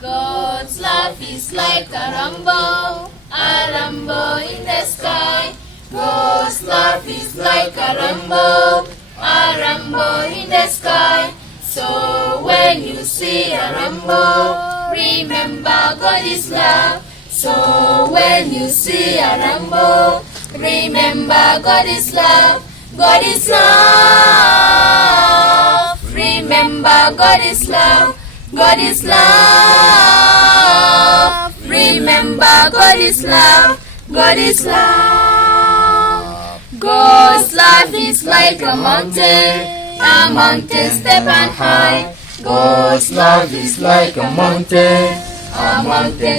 God's love is like a rainbow in the sky. God's love is like a rainbow in the sky. So when you see a rainbow, remember God is love. So when you see a rainbow, remember God is love. God is love. Remember God is love. God is love. Remember God is love. God is love. God's love is like a mountain step and high. God's love is like a mountain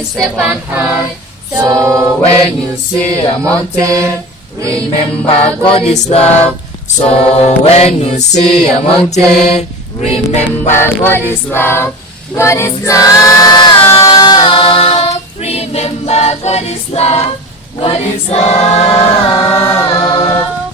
step and high. So when you see a mountain, remember God is love. So when you see a mountain, remember God is love. God is love. Remember God is love. God is love.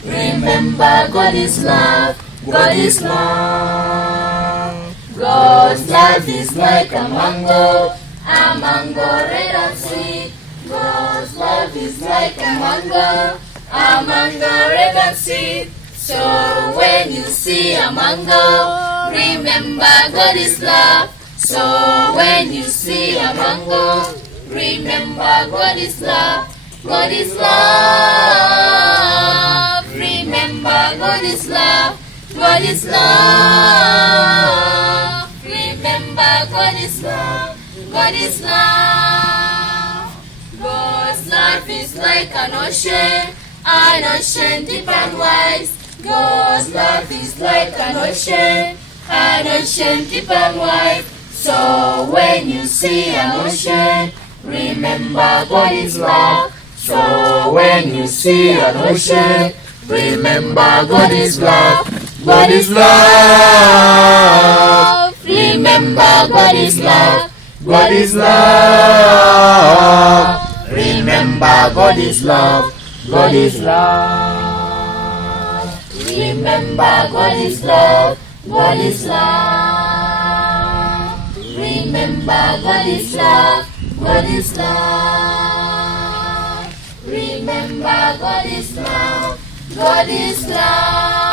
Remember God is love. God is love. God's love is like a mango red and sweet. God's love is like a mango red and sweet. So when you see a mango, remember God is love. So when you see a mango, remember God is love. God is love. Remember God is love. God is love. Remember God is love. God is love. God's love is like an ocean deep and wide. God's love is like an ocean deep and wide. So when you see an ocean, remember God is love. So when you see an ocean, remember God is love. God is love. Remember God is love. God is love. Remember God is love. God is love. Remember God is love. God is love. Remember God is love. God is love. Remember God is love. God is love.